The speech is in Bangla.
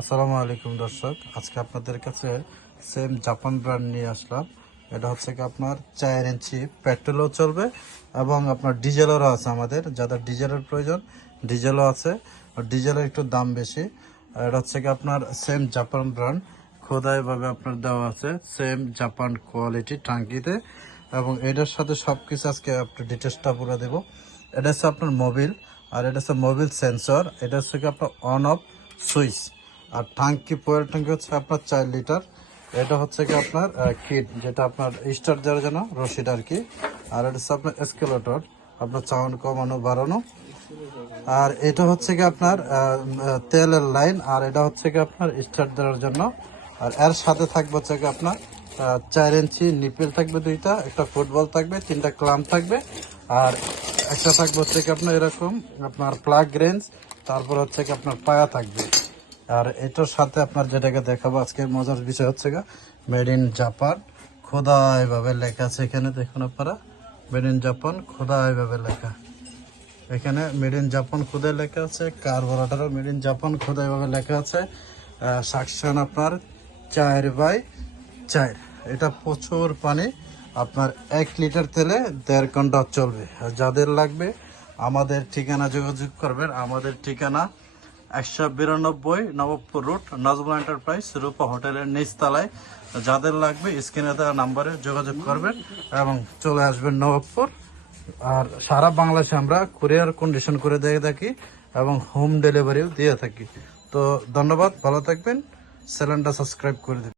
আসসালামু আলাইকুম, দর্শক। আজকে আপনাদের কাছে সেম জাপান ব্র্যান্ড নিয়ে আসলাম। এটা হচ্ছে কি আপনার চার ইঞ্চি, পেট্রোলও চলবে এবং আপনার ডিজেলেরও আছে আমাদের। যাদের ডিজেলের প্রয়োজন, ডিজেলও আছে। ডিজেলের একটু দাম বেশি। এটা হচ্ছে কি আপনার সেম জাপান ব্র্যান্ড খোদাইভাবে আপনার দেওয়া আছে সেম জাপান কোয়ালিটি টাঙ্কিতে। এবং এটার সাথে সব কিছু আজকে আপনার ডিটেলসটা বলে দেবো। এটা হচ্ছে আপনার মোবিল আর এটা হচ্ছে মোবিল সেন্সর এটা হচ্ছে কি আপনার অন অফ সুইচ আর টাঙ্কি পোয়েল ট্যাঙ্কি হচ্ছে আপনার চার লিটার এটা হচ্ছে কি আপনার কিট যেটা আপনার স্টার দেওয়ার জন্য, রশিদ আর কি। আর এটা হচ্ছে আপনার স্কেলেটর আপনার চাউন কমানো, বাড়ানো। আর এটা হচ্ছে কি আপনার তেলের লাইন আর এটা হচ্ছে কি আপনার স্টার্ট দেওয়ার জন্য। আর এর সাথে থাকবে হচ্ছে কি আপনার চার ইঞ্চি নিপেল থাকবে দুইটা, একটা ফুটবল থাকবে, তিনটা ক্লাম থাকবে। আর একটা থাকবে হচ্ছে কি আপনার এরকম, আপনার প্লাগ রেঞ্জ তারপর হচ্ছে কি আপনার পায়া থাকবে। আর এটার সাথে আপনার যেটাকে দেখাবো আজকের মজার বিষয় হচ্ছে গা মেড ইন জাপান খোদা এভাবে লেখা আছে এখানে, দেখুন আপনারা। মেড ইন জাপান খোদা এভাবে লেখা। এখানে মেড ইন জাপান খোদাই লেখা আছে কার্বোরেটরও মেড ইন জাপান খোদাই ভাবে লেখা আছে। সাকশন আপনার চার বাই চার এটা প্রচুর পানি, আপনার এক লিটার তেলে দেড় ঘণ্টা চলবে। যাদের লাগবে, আমাদের ঠিকানা যোগাযোগ করবেন, আমাদের ঠিকানা একশো বিরানব্বই নবপুর রুট, নাজমুল এন্টারপ্রাইজ, রূপা হোটেলের নিচতলায়। যাদের লাগবে, স্ক্রিনে দেওয়া নাম্বারে যোগাযোগ করবেন এবং চলে আসবেন নবাবপুর। আর সারা বাংলাদেশে আমরা কুরিয়ার কন্ডিশন করে দিয়ে থাকি এবং হোম ডেলিভারিও দিয়ে থাকি। তো ধন্যবাদ, ভালো থাকবেন। চ্যানেলটা সাবস্ক্রাইব করে দিন